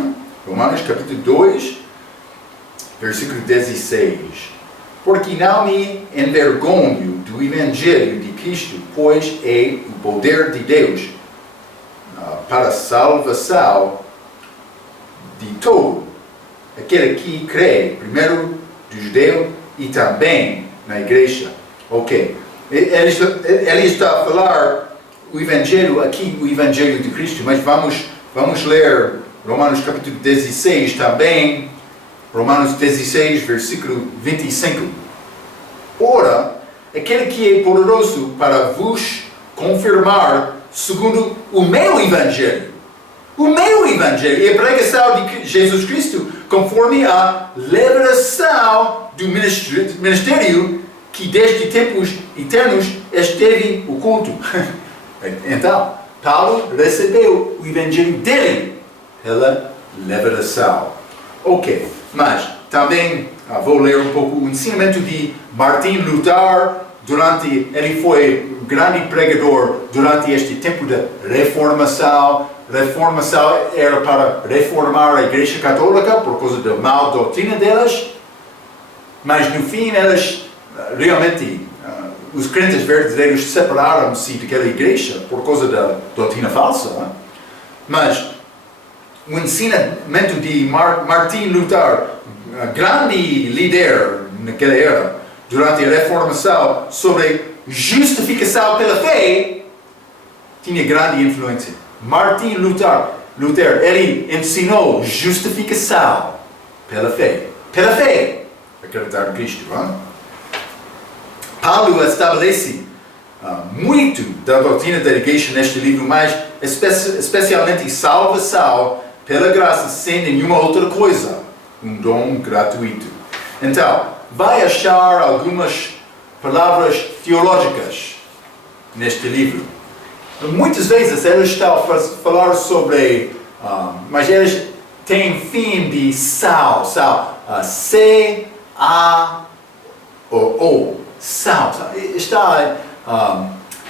Romanos capítulo 2, versículo 16. Porque não me envergonho do Evangelho de Cristo, pois é o poder de Deus para a salvação de todo aquele que crê, primeiro do judeu e também na igreja. Ok. Ele está a falar o Evangelho aqui, o Evangelho de Cristo, mas vamos ler Romanos capítulo 16 também, Romanos 16, versículo 25. Ora, aquele que é poderoso para vos confirmar segundo o meu Evangelho. O meu Evangelho é a pregação de Jesus Cristo conforme a revelação do ministério que desde tempos eternos esteve oculto. Então, Paulo recebeu o Evangelho dele pela revelação. Ok, mas também vou ler um pouco o ensinamento de Martin Luther. Ele foi um grande pregador durante este tempo da reformação. Reformação era para reformar a Igreja Católica por causa da má doutrina delas. Mas no fim eles realmente, os crentes verdadeiros separaram-se daquela igreja por causa da doutrina falsa. Mas o ensinamento de Martin Luther, grande líder naquela era, durante a reformação, sobre justificação pela fé, tinha grande influência. Martin Luther, ele ensinou justificação pela fé. Pela fé. Acreditar em Cristo. Paulo estabelece muito da doutrina da igreja neste livro, mas especialmente salvação pela graça, sem nenhuma outra coisa. Um dom gratuito. Então, vai achar algumas palavras teológicas neste livro. Muitas vezes eles estão a falar sobre, mas eles têm fim de sal, C-A-O, sal.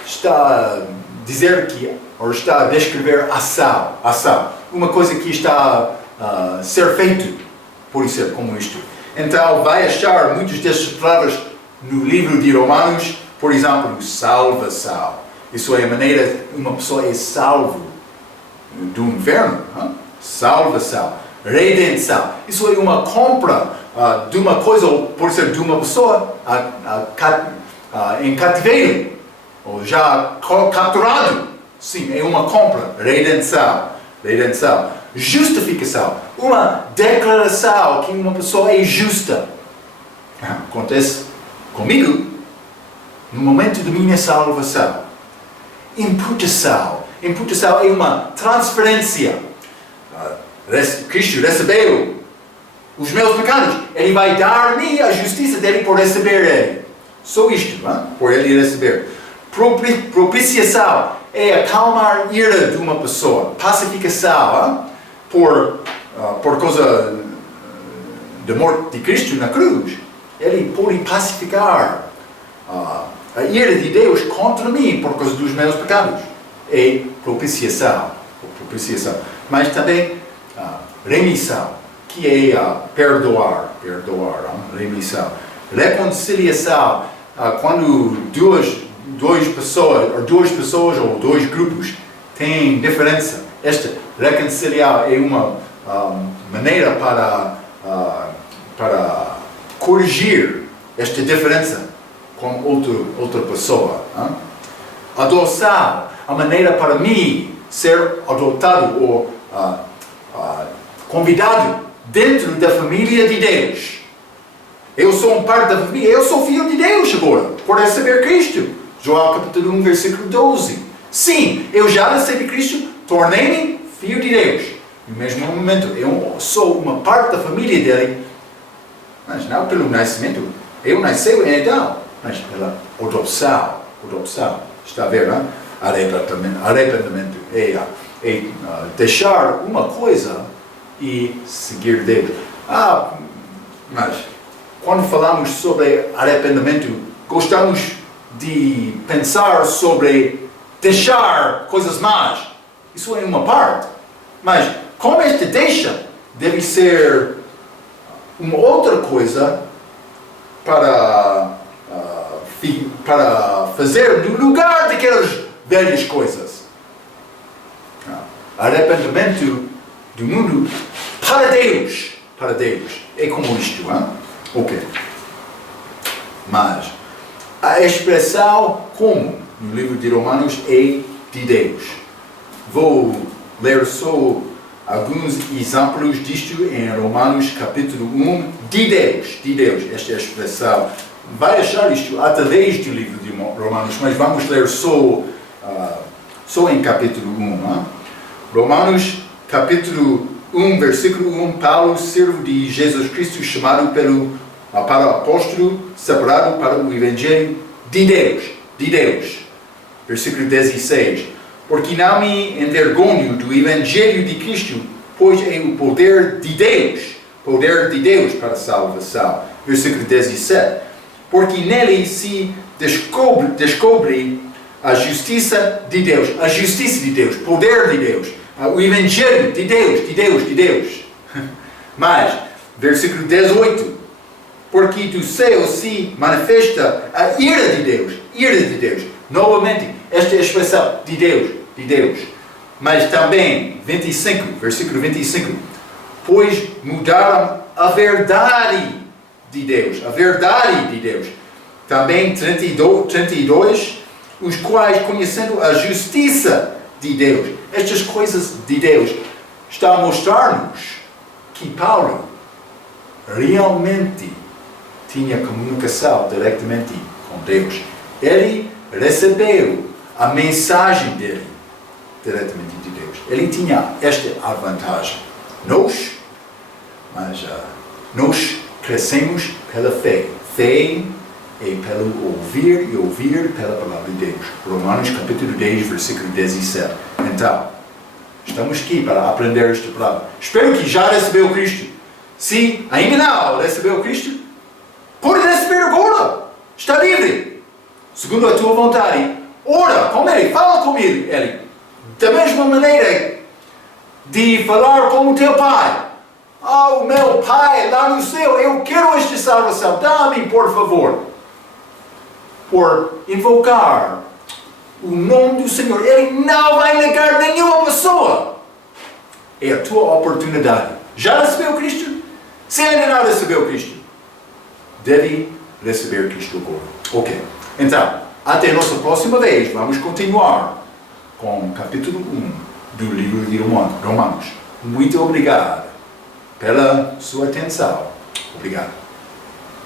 Está a dizer que, ou está a descrever ação, uma coisa que está a ser feito, por isso como isto. Então vai achar muitas destas palavras no livro de Romanos, por exemplo, salvação. Isso é a maneira uma pessoa é salvo do inferno. Salvação. Redenção. Isso é uma compra de uma coisa, ou por ser de uma pessoa em cativeiro, ou já capturado. Sim, é uma compra. Redenção. Justificação. Uma declaração que uma pessoa é justa. Acontece comigo no momento da minha salvação. Imputação. Imputação é uma transferência. Cristo recebeu os meus pecados. Ele vai dar-me a justiça dele por receber ele. Só isto, por ele receber. Propiciação é acalmar a ira de uma pessoa. Pacificação, por causa da morte de Cristo na cruz. Ele pode pacificar a ira de Deus contra mim por causa dos meus pecados. É propiciação. Mas também remissão, que é perdoar, remissão. Reconciliação, quando duas pessoas ou dois grupos têm diferença. Esta reconciliar é uma maneira para corrigir esta diferença com outra pessoa. Adoção, a maneira para mim ser adotado ou convidado dentro da família de Deus. Eu sou parte da família, eu sou filho de Deus agora, por receber Cristo. Joel capítulo 1, versículo 12. Sim, eu já recebi Cristo, tornei-me filho de Deus. No mesmo momento, eu sou uma parte da família dele, mas não pelo nascimento. Eu nasci em Adão, mas pela adoção. Está a ver, não? Arrependimento é deixar uma coisa e seguir Deus. Mas quando falamos sobre arrependimento, gostamos de pensar sobre deixar coisas más. Isso é uma parte. Mas como este deixa deve ser uma outra coisa para fazer no lugar daquelas velhas coisas. Arrependimento do mundo para Deus. É como isto, hein? Ok. Mas a expressão como no livro de Romanos é de Deus. Vou ler só alguns exemplos disto em Romanos capítulo 1, de Deus, esta expressão. Vai achar isto através do livro de Romanos, mas vamos ler só em capítulo 1. Não? Romanos capítulo 1, versículo 1, Paulo, servo de Jesus Cristo, chamado para apóstolo, separado para o Evangelho de Deus. Versículo 16. Porque não me envergonho do Evangelho de Cristo, pois é o poder de Deus para a salvação. Versículo 17. Porque nele se descobre a justiça de Deus, poder de Deus, o Evangelho de Deus. Mas, versículo 18. Porque do céu se manifesta a ira de Deus. Novamente, esta expressão de Deus. Mas também, versículo 25. Pois mudaram a verdade de Deus. Também 32. Os quais, conhecendo a justiça de Deus, estas coisas de Deus, está a mostrar-nos que Paulo realmente tinha comunicação diretamente com Deus. Ele recebeu a mensagem dele diretamente de Deus. Ele tinha esta vantagem. Nós crescemos pela fé. Fé é pelo ouvir e ouvir pela palavra de Deus. Romanos capítulo 10, versículo 17. Então, estamos aqui para aprender esta palavra. Espero que já recebeu Cristo. Se ainda não recebeu Cristo, pode receber agora. Está livre. Segundo a tua vontade. Ora com Ele, fala com Ele. Da mesma maneira de falar com o teu Pai. Oh, meu Pai, lá no céu, eu quero esta salvação. Dá-me, por favor. Por invocar o nome do Senhor. Ele não vai negar nenhuma pessoa. É a tua oportunidade. Já recebeu Cristo? Se ainda não recebeu Cristo, deve receber Cristo agora. Ok. Então, até a nossa próxima vez, vamos continuar com o capítulo 1 do livro de Romanos. Muito obrigado pela sua atenção. Obrigado.